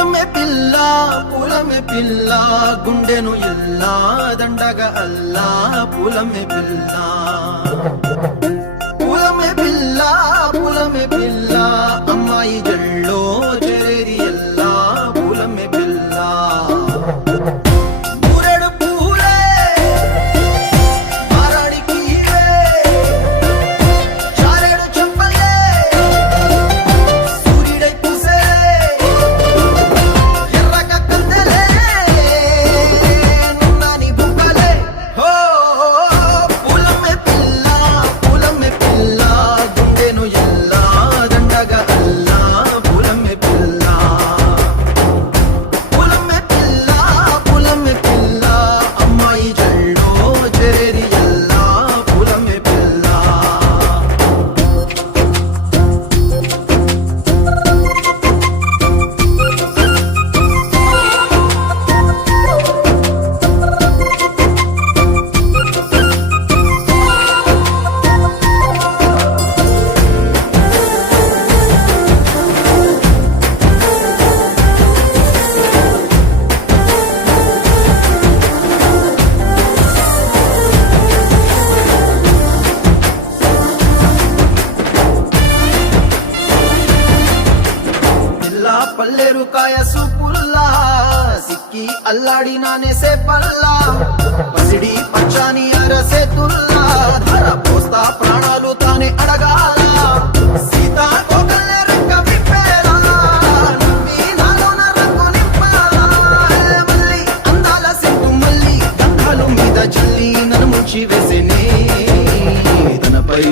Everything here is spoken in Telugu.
పూలమే పిల్ల గుండెను ఎల్లా దండగ అల్లా పూలమే పిల్ల పూలమే పిల్ల అమ్మాయి జల్లో చేరేది ఎల్లా పూలమే పిల్ల ఊరెడు పూలే మారాడికి చారెడు చెప్పలే సూర్యుడై పూసే ఎర్రగ కందలే నున్నాని బుక్కలే హో పూలమే పిల్ల గుండెను ఎల్లా దండగ అల్లా పూలమే పిల్ల అమ్మాయి జల్లో చేరేది ఎల్లా పూలమే పిల్ల పిల్ల పల్లెరు కాయ సూపుల్లా సిక్కి అల్లాడి నానేసే పల్లా పసిడి పచ్చాని అరసే తుల్లా ధర పోస్తా ప్రాణాలు తానే అడగాల సీతా కోకల్లే రెక్క విప్పేలా నవ్వి నాలోన రంగు నింపాలా మళ్ళీ అందాల సెట్టు మళ్ళీ గంధాలు మీద జల్లి నన్ను ముంచి వేసేనే తనపై